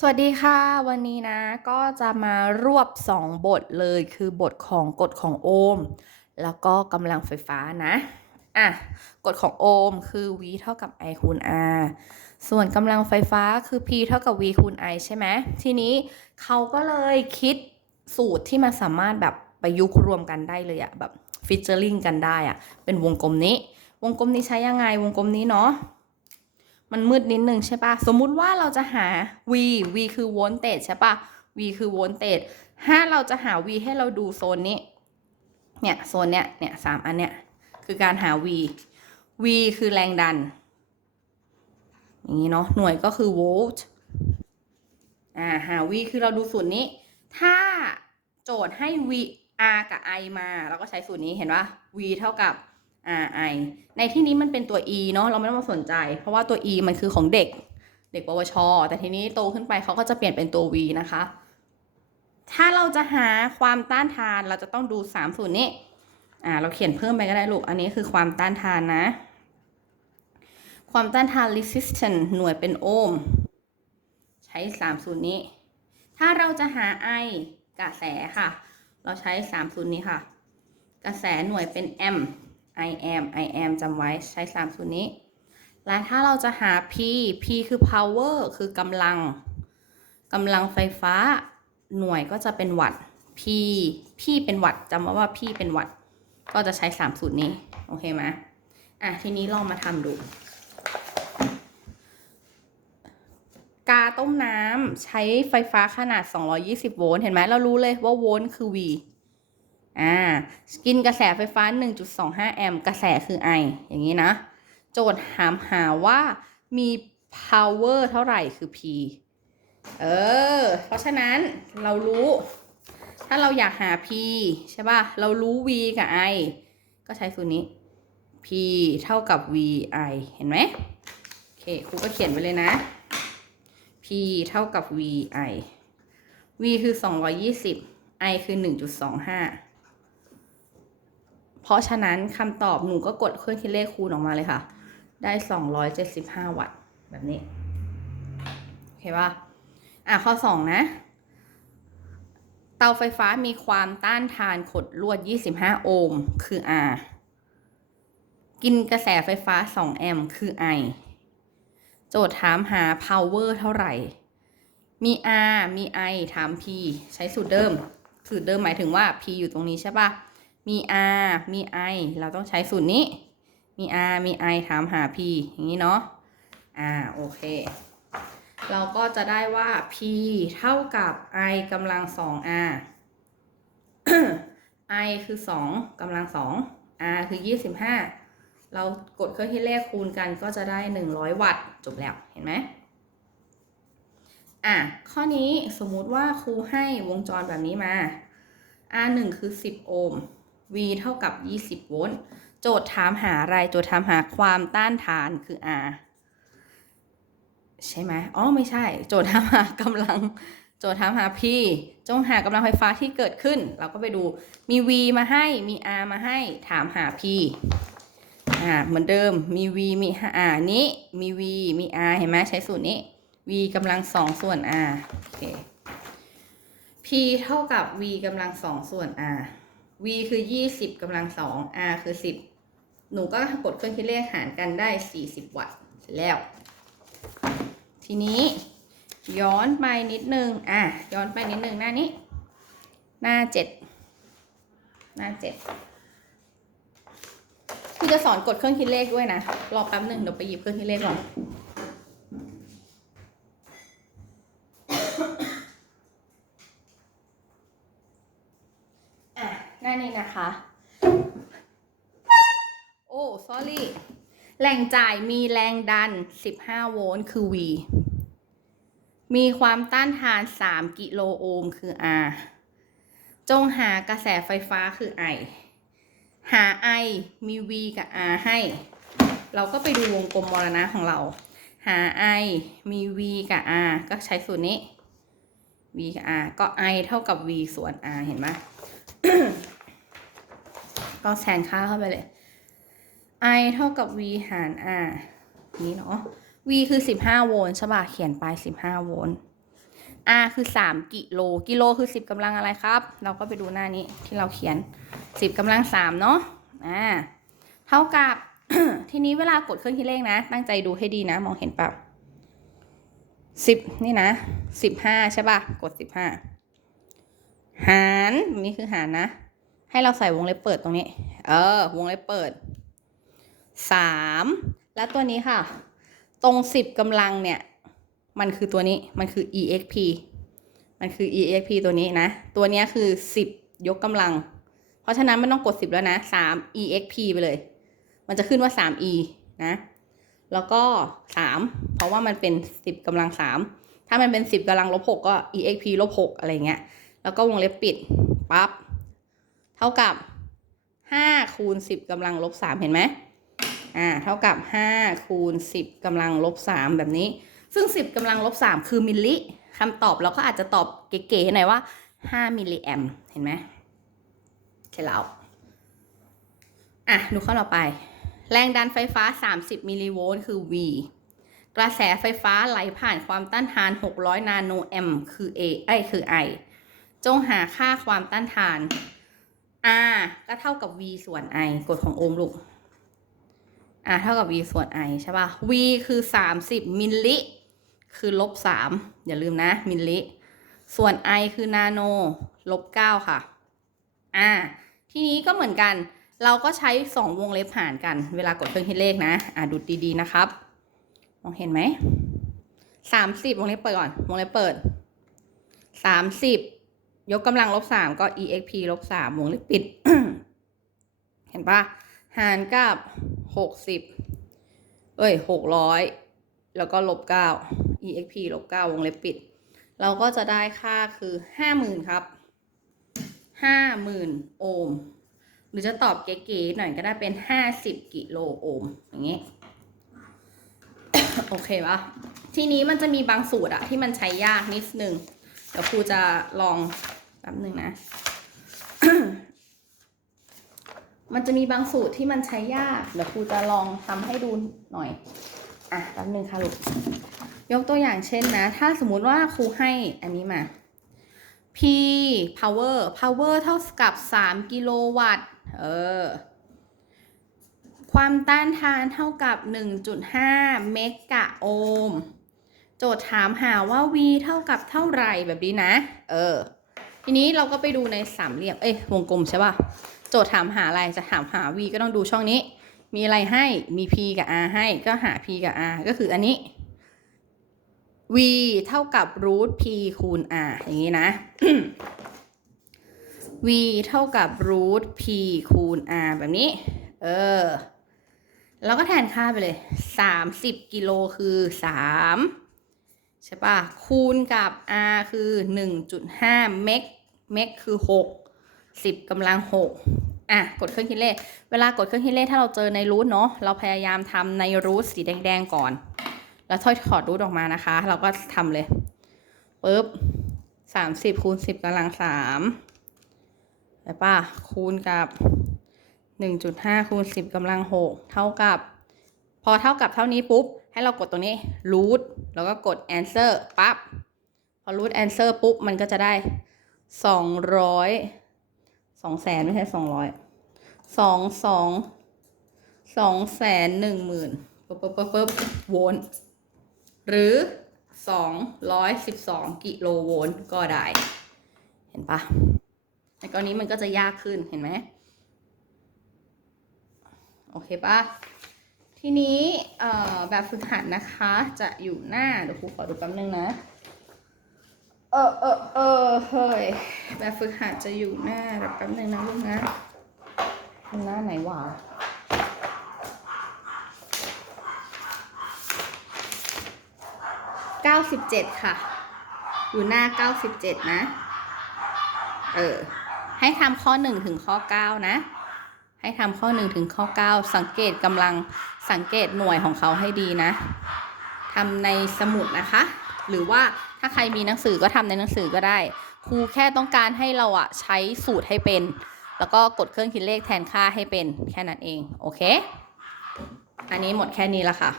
สวัสดีค่ะ วันนี้นะก็จะมารวบ 2 บทเลยคือบทของกฎของโอห์มแล้วก็กำลังไฟฟ้านะอะกฎของโอห์มคือ v เท่ากับ i คูณ r ส่วนกำลังไฟฟ้าคือ p เท่ากับ v คูณ i ใช่ไหมทีนี้เขาก็เลยคิดสูตรที่มันสามารถแบบประยุกต์รวมกันได้เลยอะแบบฟิชเจอริงกันได้อะเป็นวงกลมนี้ วงกลมนี้ใช้ยังไงวงกลมนี้เนาะ มันมืดนิดนึงใช่ปะสมมุติว่าเราจะหา v v คือโวลต์เตจใช่ปะ v คือโวลต์เตจถ้าเราจะหา v ให้เราดูโซนนี้ เนี่ยโซนเนี้ย เนี่ยสามอันเนี้ย คือการหา v v คือแรงดัน อย่างนี้เนาะ หน่วยก็คือโวลต์ อ่า หา v คือเราดูสูตรนี้ ถ้าโจทย์ให้ v r กับ i มา เราก็ใช้สูตรนี้เห็นปะ v เท่ากับ r i ในที่นี้มันเป็นตัว e เนาะเราไม่ต้องมาสนใจ เพราะว่าตัว e มันคือของเด็กเด็กปวช แต่ทีนี้โตขึ้นไปเขาก็จะเปลี่ยนเป็นตัว v นะคะ ถ้าเราจะหาความต้านทานเราจะต้องดู3สูตรนี้อ่าเราเขียนเพิ่มไปก็ได้ลูก อันนี้คือความต้านทานนะ ความต้านทาน resistance หน่วยเป็นโอห์ม ใช้ 3 สูตรนี้ ถ้าเราจะหา I กระแสค่ะ เราใช้ 3 สูตรนี้ค่ะ กระแสหน่วยเป็นแอมป์ I am I am จำไว้ใช้ 3 สูตรนี้ และถ้าเราจะหา P P คือ power คือกำลังกำลังไฟฟ้าหน่วยก็จะเป็นวัตต์ P P เป็นวัตต์จำไว้ว่า P เป็นวัตต์ก็จะใช้ 3 สูตรนี้ โอเคไหมอะ ทีนี้ลองมาทำดู กาต้มน้ำใช้ไฟฟ้าขนาด 220 โวลต์เห็นไหมเรารู้เลยว่าโวลต์คือ V อ่ากินกระแสไฟฟ้า 1.25 แอมป์กระแสคือ I อย่างนี้นะ โจทย์ถามหาว่ามี power เท่าไหร่คือ P เออ เพราะฉะนั้นเรารู้ ถ้าเราอยากหา P ใช่ป่ะ เรารู้ V กับ I ก็ใช้สูตรนี้ P เท่ากับ VI เห็นไหมโอเคครูก็เขียนไว้เลยนะ P เท่ากับ VI V คือ 220 I คือ 1.25 เพราะฉะนั้นคำตอบหนูก็กดเครื่องคิดเลขคูณออกมาเลยค่ะ ได้275วัตต์แบบนี้ โอเคป่ะอะข้อ2นะ เตาไฟฟ้ามีความต้านทานขดลวด 25 โอห์มคือ R กินกระแสไฟฟ้า 2 แอมป์คือ I โจทย์ถามหา power เท่าไหร่ มี R มี I ถาม P ใช้สูตรเดิม สูตรเดิมหมายถึงว่า P อยู่ตรงนี้ใช่ปะ มี R มี I เราต้องใช้สูตรนี้ มี R มี I ถามหา P อย่างนี้เนาะ อ่า โอเค เราก็จะได้ว่า P เท่ากับ I กำลัง 2R I คือ2กำลัง2 R คือ25เรากดเครื่องคิดเลขคูณกันก็จะได้100วัตต์จบแล้วเห็นไหมอะ ข้อนี้สมมุติว่าครูให้วงจรแบบนี้มา R 1คือ 10 โอห์ม V เท่ากับ 20 โวลต์ โจทย์ถามหาอะไร โจทย์ถามหาความต้านทานคือ R ใช่ไหมอ๋อ ไม่ใช่ โจทย์ถามหากำลัง โจทย์ถามหา P จงหากำลังไฟฟ้าที่เกิดขึ้น เราก็ไปดู มี V มาให้ มี R มาให้ ถามหา P อ่า เหมือนเดิม มี V มี R นี้ มี V มี R เห็นไหมใช้สูตรนี้ V กำลังสองส่วน R โอเค P เท่ากับ V กำลังสองส่วน R V คือยี่สิบกำลังสอง R คือสิบหนูก็กดเครื่องคิดเลขหารกันได้สี่สิบวัตต์เสร็จแล้ว ทีนี้ย้อนไปนิดนึง อะ ย้อนไปนิดนึงหน้านี้ หน้าเจ็ด หน้าเจ็ดคือจะสอนกดเครื่องคิดเลขด้วยนะ รอแป๊บหนึ่งเดี๋ยวไปหยิบเครื่องคิดเลขก่อน อะห นี้นะคะ โอ้ sorry แหล่งจ่ายมีแรงดัน 15 โวลต์คือ V มีความต้านทาน 3 กิโลโอห์มคือ R จงหากระแสไฟฟ้าคือ I หา I มี V กับ R ให้ เราก็ไปดูวงกลมมรณะของเรา หา I มี V กับ R ก็ใช้สูตรนี้ V กับ R ก็ I เท่ากับ V ส่วน R เห็นไหม ก็แทนค่าเข้าไปเลย I เท่ากับ V หาร R นี้เนาะ V คือ 15 โวลต์ใช่ป่ะเขียนไป 15 โวลต์ R คือ 3 กิโล กิโลคือ 10กำลังอะไรครับ เราก็ไปดูหน้านี้ที่เราเขียน 10กำลัง3เนาะ อ่า เท่ากับ ทีนี้เวลากดเครื่องคิดเลขนะ ตั้งใจดูให้ดีนะ มองเห็นเปล่าสิบนี่นะสิบห้าใช่ป่ะ กดสิบห้าหาร นี่คือหารนะ ให้เราใส่วงเล็บเปิดตรงนี้ เออ วงเล็บเปิดสามแล้วตัวนี้ค่ะ ตรงสิบกำลังเนี่ย มันคือตัวนี้ มันคือ exp มันคือ exp ตัวนี้นะ ตัวนี้คือสิบยกกำลัง เพราะฉะนั้นไม่ต้องกดสิบแล้วนะสาม exp ไปเลย มันจะขึ้นว่า 3e นะ แล้วก็3เพราะว่ามันเป็น10กำลัง3ถ้ามันเป็น10กำลังลบ6ก็ exp ลบ6อะไรเงี้ย แล้วก็วงเล็บปิด ปั๊บ เท่ากับ5คูณ10กำลังลบ3เห็นไหมอ่าเท่ากับ5คูณ10กำลังลบ3แบบนี้ ซึ่ง10กำลังลบ3คือมิลลิคำตอบเราก็อาจจะตอบเก๋ๆหน่อยว่า5มิลลิแอมเห็นไหมใช่แล้วอะดูข้อต่อไป แรงดันไฟฟ้า 30 มิลลิโวลต์คือ V กระแสไฟฟ้าไหลผ่านความต้านทาน 600 นาโนแอม คือ A ไอคือ I จงหาค่าความต้านทาน R ก็เท่ากับ V ส่วน I กฎของโอห์มลูก R เท่ากับ V ส่วน I ใช่ป่ะ V คือ 30 มิลลิ คือลบ 3 อย่าลืมนะ มิลลิ ส่วน I คือนาโน ลบ 9 ค่ะ อ่า ทีนี้ก็เหมือนกัน เราก็ใช้ 2 วงเล็บหารกัน เวลากดเครื่องคิดเลขนะ อ่าดูดีๆ นะครับ มองเห็นไหม 30 วงเล็บเปิดก่อน วงเล็บเปิด 30 ยกกำลังลบ3ก็ exp ลบ3วงเล็บปิด เห็นปะหารกับ60เอ้ย600แล้วก็ลบ9 exp ลบ9วงเล็บปิด เราก็จะได้ค่าคือ50,000ครับ50,000โอห์มหรือจะตอบเก๋ๆหน่อยก็ได้เป็น50กิโลโอห์มอย่างนี้ โอเคปะทีนี้มันจะมีบางสูตรอะที่มันใช้ยากนิดนึงเดี๋ยวครูจะลอง ป๊บหนึ่งนะ มันจะมีบางสูตรที่มันใช้ยาก เดี๋ยวครูจะลองทำให้ดูหน่อย อะแป๊บหนึ่งค่ะลูก ยกตัวอย่างเช่นนะ ถ้าสมมุติว่าครูให้อันนี้มา P power power เท่ากับ 3 กิโลวัตต์ เออ ความต้านทานเท่ากับ 1.5 เมกะโอห์ม โจทย์ถามหาว่า V เท่ากับเท่าไหร่แบบนี้นะ เออ ทีนี้เราก็ไปดูในสามเหลี่ยม เอ้ยวงกลมใช่ป่ะ โจทย์ถามหาอะไร จะถามหา V ก็ต้องดูช่องนี้ มีอะไรให้ มี P กับ R ให้ ก็หา P กับ R ก็คืออันนี้ v เท่ากับ root p คูณ r อย่างนี้นะ v เท่ากับ root p คูณ r แบบนี้ เออ แล้วก็แทนค่าไปเลย 30 กิโลคือ 3 ใช่ปะคูณกับ r คือ 1.5 เมก เมกคือ 6 10กำลัง 6 อะ กดเครื่องคิดเลข เวลากดเครื่องคิดเลขถ้าเราเจอในรูทเนาะ เราพยายามทำในรูทสีแดงๆก่อน แล้วถ้อยถอดรูทออกมานะคะ เราก็ทำเลยปุ๊บสามสิบคูณสิบกำลังสามใช่ปะคูณกับหนึ่งจุดห้าคูณสิบกำลังหกเท่ากับ พอเท่ากับเท่านี้ปุ๊บ ให้เรากดตรงนี้รูทแล้วก็กด answer ปั๊บ พอรูท answer ปุ๊บ มันก็จะได้ สองร้อยสองแสนไม่ใช่สองร้อยสองสองสองแสนหนึ่งหมื่นปุ๊บปุ๊บปุ๊บปุ๊บโวลต์หรือ212กิโลโวลต์ก็ได้ เห็นปะในกรณีมันก็จะยากขึ้นเห็นไหมโอเคปะทีนี้แบบฝึกหัดนะคะจะอยู่หน้าเดี๋ยวครูขอดูแป๊บนึงนะ เออเออเออเฮ้ยแบบฝึกหัดจะอยู่หน้าแบบแป๊บนึงนะลูกนะหน้าไหนวะ97ค่ะ อยู่หน้า97นะ เออ ให้ทำข้อ1ถึงข้อ9นะ ให้ทำข้อ1ถึงข้อ9สังเกตกำลังสังเกตหน่วยของเขาให้ดีนะทำในสมุดนะคะ หรือว่าถ้าใครมีหนังสือก็ทำในหนังสือก็ได้ ครูแค่ต้องการให้เราอะใช้สูตรให้เป็น แล้วก็กดเครื่องคิดเลขแทนค่าให้เป็นแค่นั้นเอง โอเค อันนี้หมดแค่นี้ละค่ะ